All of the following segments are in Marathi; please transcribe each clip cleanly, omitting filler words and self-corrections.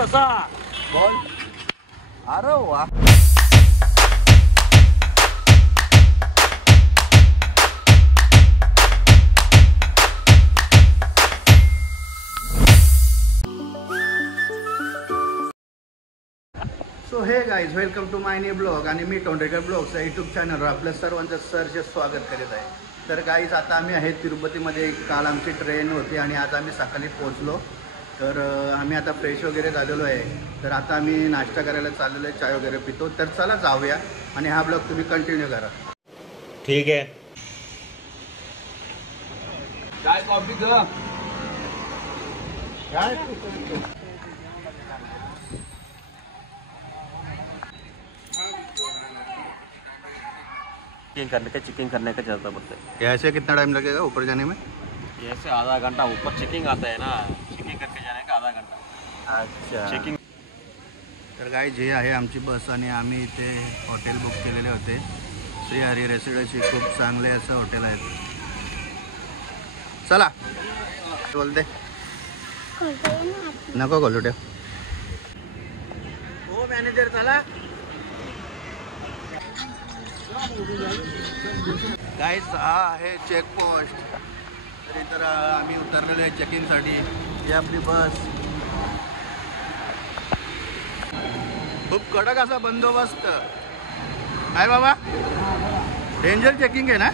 ससा बोल. अरे वा. So hey guys, welcome to my new blog. आणि मी टोंडेकर ब्लॉग्स या यूट्यूब चॅनलवर आपल्या सर्वांचं सहर्ष स्वागत करीत आहे. तर गाईज, आता आम्ही आहे तिरुपतीमध्ये. काल आमची ट्रेन होती आणि आज आम्ही सकाळी पोहोचलो. तर आम्ही आता फ्रेश वगैरे झालेलो आहे. तर आता आम्ही नाश्ता करायला चाललेलो आहे, चाय वगैरे पितो. तर चला जाऊया आणि हा ब्लॉग तुम्ही कंटिन्यू करा. ठीक आहे. काय कॉफी ग? काय चेकिंग करने का ज़्यादा पड़ता है. ऐसे कितना टाइम लगेगा ऊपर जाने में? ऐसे आधा घंटा ऊपर चेकिंग आता है ना, चेकिंग करके जाने का आधा घंटा. अच्छा. चेकिंग. तर गाईज, हे आहे आमची बस आणि आम्ही इथे हॉटेल बुक केलेले होते. श्री हरी रेसिडेन्सी. खूप चांगले असं हॉटेल आहेत. चला बोलते नको खोलू ठेव. हो मॅनेजर, चला. गाईज, हा आहे चेक पोस्ट. तर इतर आम्ही उतरलेलो आहे चेकिंगसाठी. ही आपली बस. खूप कडक असा बंदोबस्त आहे बाबा. डेंजर चेकिंग आहे ना.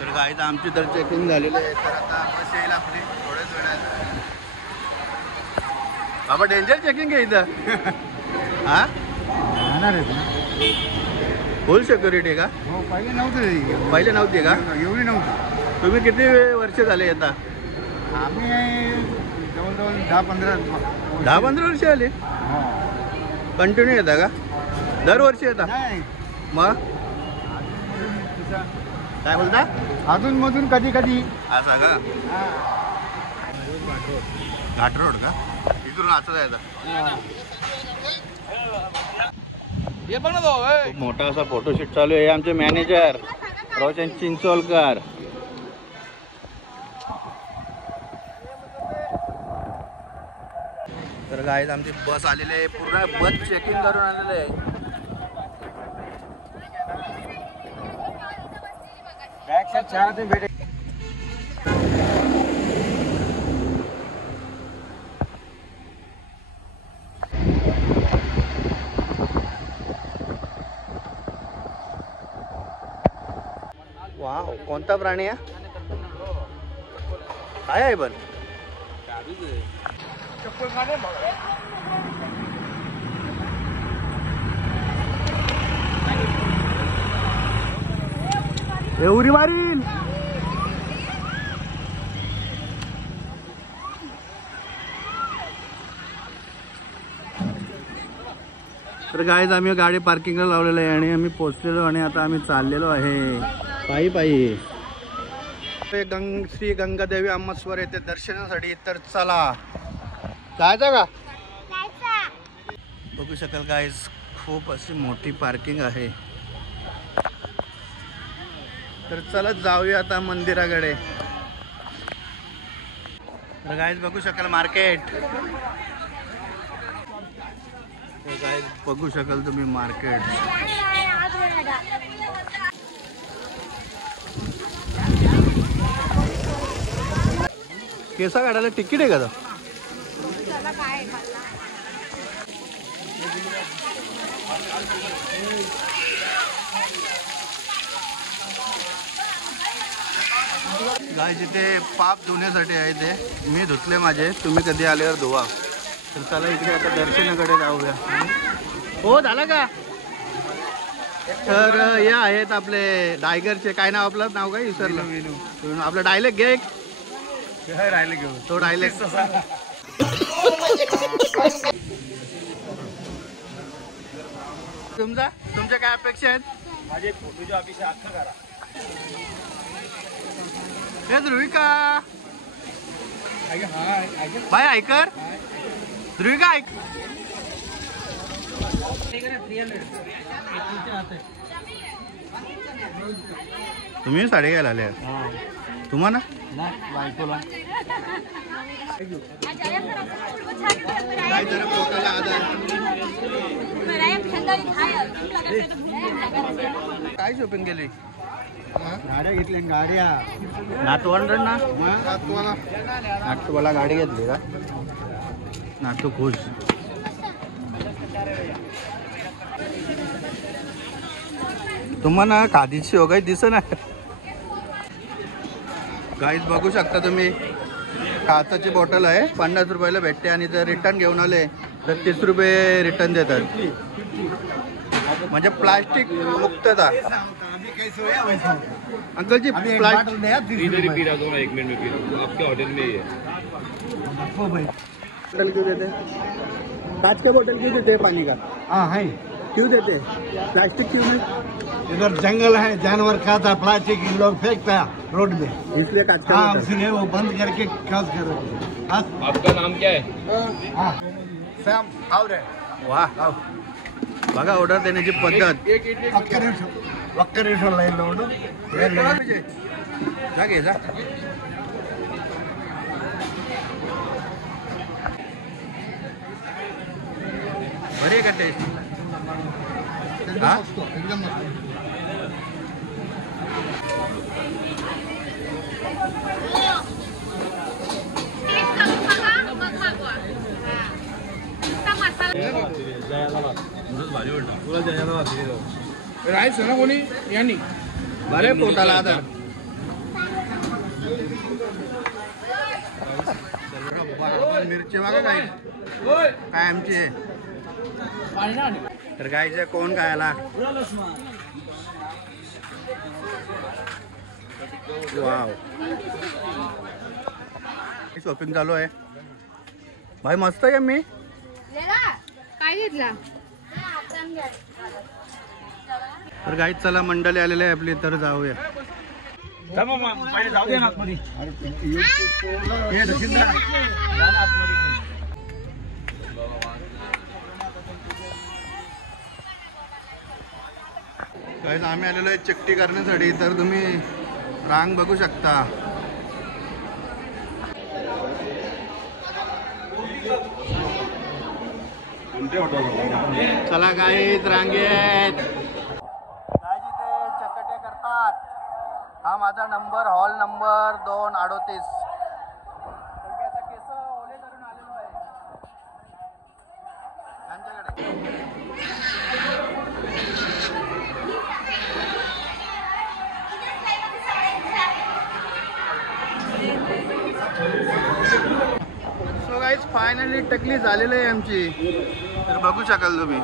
तर गाईज, आमची तर चेकिंग झालेली आहे. तर आता बस येईल आपली थोड्याच वेळात. बाबा, डेंजर चेकिंग आहे इथं. हा, फुल सिक्युरिटी का? हो, पहिले नव्हतं. पहिले नव्हती का? एवढी नव्हती. तुम्ही किती वर्ष झाले आता? आम्ही जवळजवळ 10-15 वर्ष आले. कंटिन्यू येता का? दरवर्षी येता? नाही, मग काय बोलता? अधून मधून कधी कधी. असा का? घाट रोड का? इकडून असं जायचं. खूप मोठा असा फोटोशूट चालू आहे. आमचे मॅनेजर रोशन चिंचोलकर. तर गाईज, आमची बस आलेली आहे. पूर्ण बस चेकिंग करून आलेलं आहे. भेटे. वाव, कोणता प्राणी आहे? काय आहे पण? उडी मारील. तर गाईज, आम्ही गाडी पार्किंगला लावलेलं आहे आणि आम्ही पोहोचलेलो आणि आता आम्ही चाललेलो आहे पायी पायी. श्री गंगादेवी अम्मेश्वर येथे दर्शनासाठी. तर चला जायचं का? बघू शकाल गाईज, खूप अशी मोठी पार्किंग आहे. तर चला जाऊया आता मंदिराकडे. तर गाईज, बघू शकाल मार्केट. तर गाईज, बघू शकाल तुम्ही मार्केट. केसा काढायला तिकीट आहे का? गाय, जिथे पाप धुण्यासाठी आहे ते. मी धुतले माझे, तुम्ही कधी आल्यावर धुवा. तर चला इकडे आता दर्शनाकडे जाऊया. हो, झालं का? तर हे आहेत आपले टायगरचे. काय नाव आपलं? नाव काय विसरलं. आपलं डायलेक्ट घे एक. राहिले घेऊन तो डायलेक्ट. तुमच्या काय अपेक्षा आहेत? माझे फोटोच्या अपेक्षा अख्खा करा. हे ध्रुविका भाई ऐकर. ध्रुविका ऐक. तुम्ही साडी घ्यायला आले. तुम्हाला बायकोला काय जरा पोटाला आधार काय शॉपिंग केली गाड्या घेतल्या गाड्या नातवंड ना नातवाला नातवाला गाडी घेतली का नातू खुश तुम्हाला खादीची हो काही दिस ना गाईज बघू शकता तुम्ही काचाची बॉटल आहे 50 रुपयाला भेटते आणि जर रिटर्न घेऊन आले तर 30 रुपये रिटर्न देतात म्हणजे प्लास्टिक मुक्तता अंकल जी प्लास्टिक इधर ही पी रहा हूँ मैं 1 मिनट में पी रहा हूँ आपके होटल में ही है बोतल क्यों देते कांच का बोतल क्यों देते पानी का हाँ है क्यों देते प्लास्टिक क्यों नहीं इधर जंगल है जानवर खाता है प्लास्टिक लोग फेंकता है रोड में इसलिए कांच का हाँ बोतल इसलिए वो बंद करके खास कर आपका नाम क्या है सैम आओ रे वाह बघा ऑर्डर देण्याची पद्धत ఒక్క లైన్లో ఉండు जा घे जा बरी आहे का टेस्ट हा एकदम राईस ना कोणी यांनी बरे पोटाला आता मिरची बघा काय काय आमची आहे तर गायचं कोण खायला वाव शॉपिंग चालू आहे भाई मस्त आहे मी काय घेतला तर गाईत चला मंडळी आलेले आहे आपली तर जाऊया जाऊ दे ना आतमध्ये गाईज आम्ही आलेलो आहे चक्टी करण्यासाठी तर तुम्ही रांग बघू शकता चला गाईत रांगेत चकटे करतात हा माझा नंबर हॉल नंबर 238 केस ओले करून आलेलो आहे सो गाईज फायनली टकली झालेली आहे आमची तर बघू शकाल तुम्ही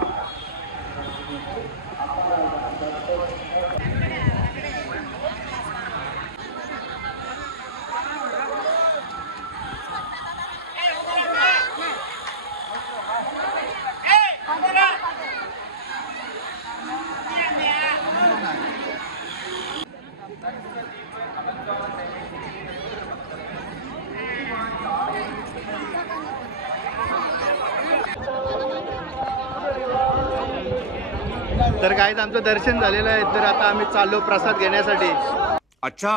तर गाईज आमचं दर्शन झालेलं आहे तर आता आम्ही चाललो प्रसाद घेण्यासाठी अच्छा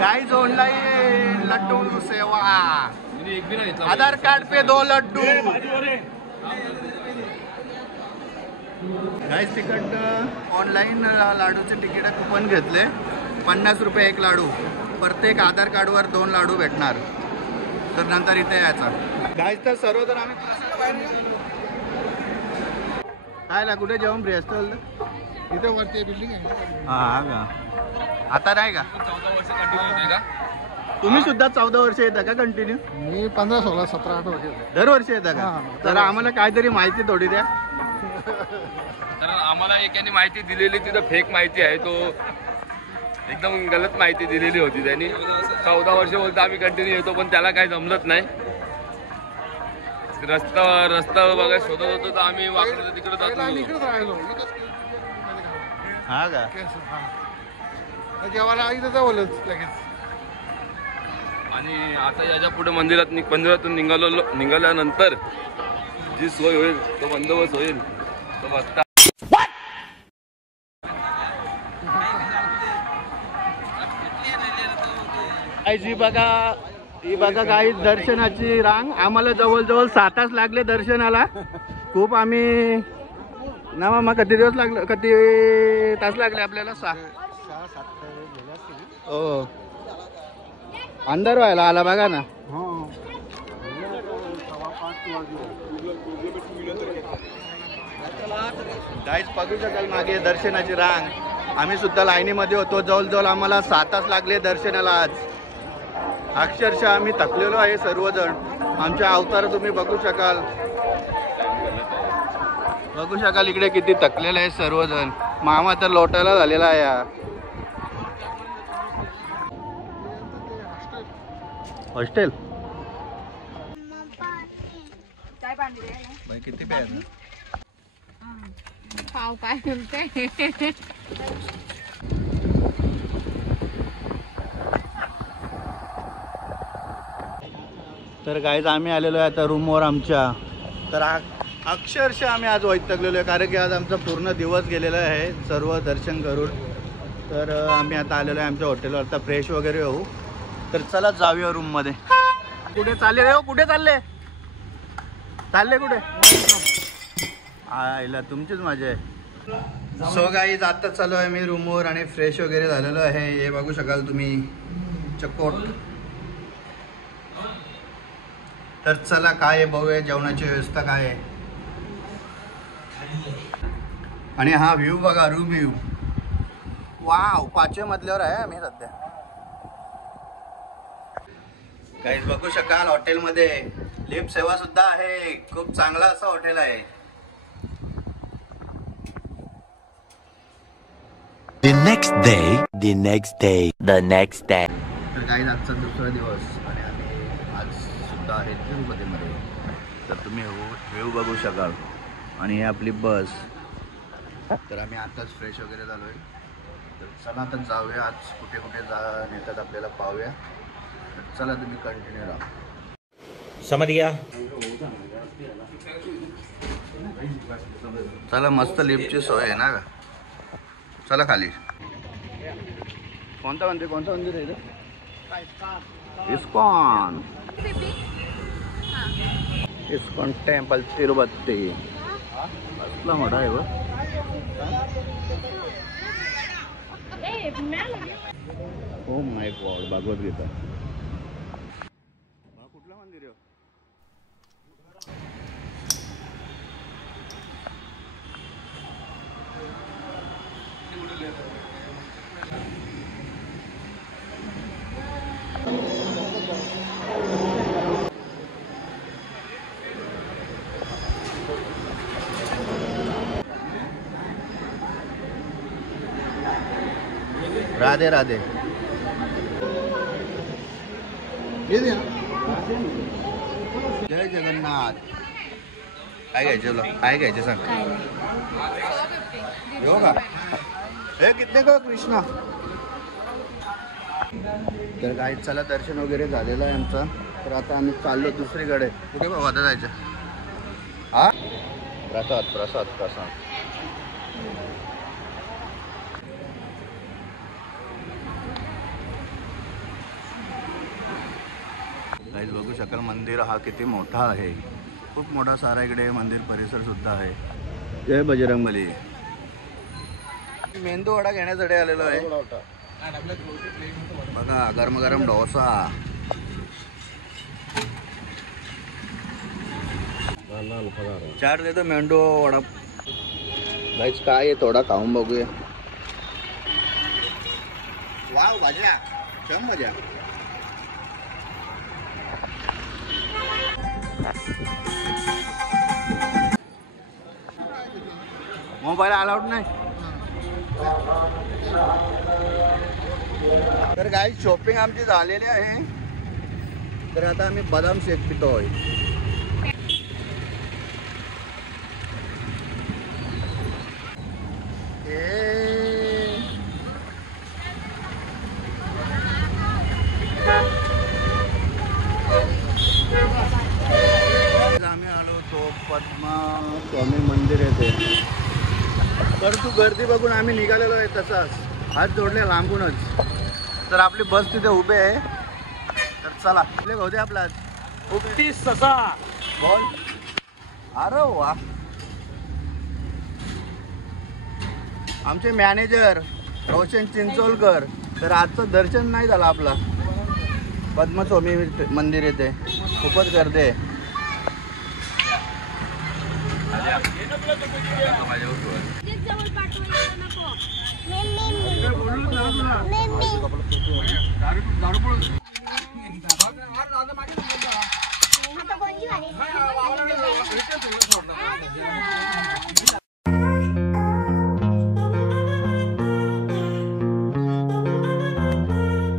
गाईज ऑनलाईन लड्डू सेवा आधार कार्ड पे 2 लड्डू गाईज तिकट ऑनलाईन लाडूचे तिकीट कुपन घेतले 50 रुपये 1 लाडू प्रत्येक आधार कार्डवर 2 लाडू भेटणार तर नंतर इथे यायचा गाईज तर सर्वजण आम्ही प्रसाद पाहिजे काय ला कुठे जेवण फ्री असतं इथे वरती बिल्डिंग आहे हा का आता नाही का तुम्ही सुद्धा 14 वर्ष येता का कंटिन्यू मी 15 16 17 18 वर्ष दरवर्षी येता का तर आम्हाला काहीतरी माहिती थोडी द्या कारण आम्हाला एकाने माहिती दिलेली तिथं फेक माहिती आहे तो एकदम गलत माहिती दिलेली होती त्यांनी 14 वर्ष बोलतो आम्ही कंटिन्यू येतो पण त्याला काही जमलत नाही रस्ता बघा शोधत होतो तर आम्ही वाकडं तिकडे जातो राहिलो हा का जेवायला इथं जवळच लगेच आणि आता याच्या पुढे मंदिरातून निघाल्यानंतर जी सोय होईल तो बंदोबस्त होईल तो बघता ही बघा काही दर्शनाची रांग. आम्हाला जवळजवळ 7 तास लागले दर्शनाला. खूप आम्ही ना मामा किती दिवस लागले, किती तास लागले आपल्याला? 6-7 हो. अंधार व्हायला आला बघा ना. गाईज बघू शकाल मागे दर्शनाची रांग. आम्ही सुद्धा लाईनीमध्ये होतो. जवळजवळ आम्हाला 7 तास लागले दर्शनाला आज. अक्षरशः आम्ही थकलेलो आहे सर्वजण. आमच्या अवतार तुम्ही बघू शकाल. इकडे किती थकलेले आहे सर्वजण. मामा तर लोटायला झालेला आहे. हॉस्टेल किती प्यायचं? पाव काय म्हणते. तर गाईज आम्ही आलेलो आहे आता रूमवर आमच्या. तर अक्षरशः आम्ही आज वैतागलेलो आहे कारण की आज आमचा पूर्ण दिवस गेलेला आहे सर्व दर्शन करून. तर आम्ही आता आलेलो आहे आमच्या हॉटेलवर. आता फ्रेश वगैरे होऊ. तर चला जाऊया रूममध्ये. कुठे चालले रे हो? कुठे चालले कुठे? आईला तुमचीच मजा आहे. सो गाईज आता चालू आहे मी रूमवर आणि फ्रेश वगैरे झालेलो आहे. हे बघू शकाल तुम्ही चकोट. तर चला काय आहे बघूया जेवणाची व्यवस्था काय आहे. आणि हा व्ह्यू बघा, रूम व्ह्यू. वाव, 5व्या मजल्यावर आहे आम्ही सध्या. गाईज बघू शकाल हॉटेलमध्ये लिफ्ट सेवा सुद्धा आहे. खूप चांगला असं हॉटेल आहे. The next day. तर गाईज आजचा दुसरा दिवस आणि आम्ही आज सुद्धा आहे तिरुपतीमध्ये. तर तुम्ही व्ह्यू बघू शकाल. आणि ही आपली बस. तर आम्ही आताच फ्रेश वगैरे झालो आहे. तर चला आता जाऊया. आज कुठे कुठे नेतात आपल्याला पाहूया. तर चला तुम्ही कंटिन्यू राहा. समझ गया. चला मस्त लिफ्टची सोय आहे ना. चला खाली. कोणतं मंदिर आहे इथं? ISKCON temple Tirupati. असला मोठा आहे. Oh my God, Bhagavad Gita. कुठलं मंदिर आहे? राधे राधे. जय जगन्नाथ. काय घ्यायचं? काय घ्यायचं सांग. हो का? हे कितने का कृष्णा? तर काय चला दर्शन वगैरे झालेलं आहे आमचं. तर आता आम्ही चाललो दुसरीकडे. कुठे बाबा आता जायचं? हा, प्रसाद. गाईज बघू शकाल मंदिर हा किती मोठा आहे. खूप मोठा सारा इकडे मंदिर परिसर सुद्धा आहे. जय बजरंगबली. मेंदू वडा घेण्यासाठी आलेलो आहे. बघा गरम गरम डोसा. चार देतो मेंदू वडा. गाईज काय आहे थोडा खाऊन बघूया. वाव, भाज्या छान मजा. मोबाईल अलाउड नाही. तर काही शॉपिंग आमची झालेली आहे. तर आता आम्ही बदाम शेक पितोय. आम्ही आलो तो पद्मा स्वामी मंदिर येते. तर तू गर्दी बघून आम्ही निघालेलो आहे तसाच हात जोडले लांबूनच. तर आपली बस तिथे उभे आहे. चला कुठले होते आपला उपटी ससा बोल. अरे वा, आमचे मॅनेजर रोशन चिंचोलकर. तर आजचं दर्शन नाही झालं आपला पद्मस्वामी मंदिर येते, खूपच गर्दी आहे.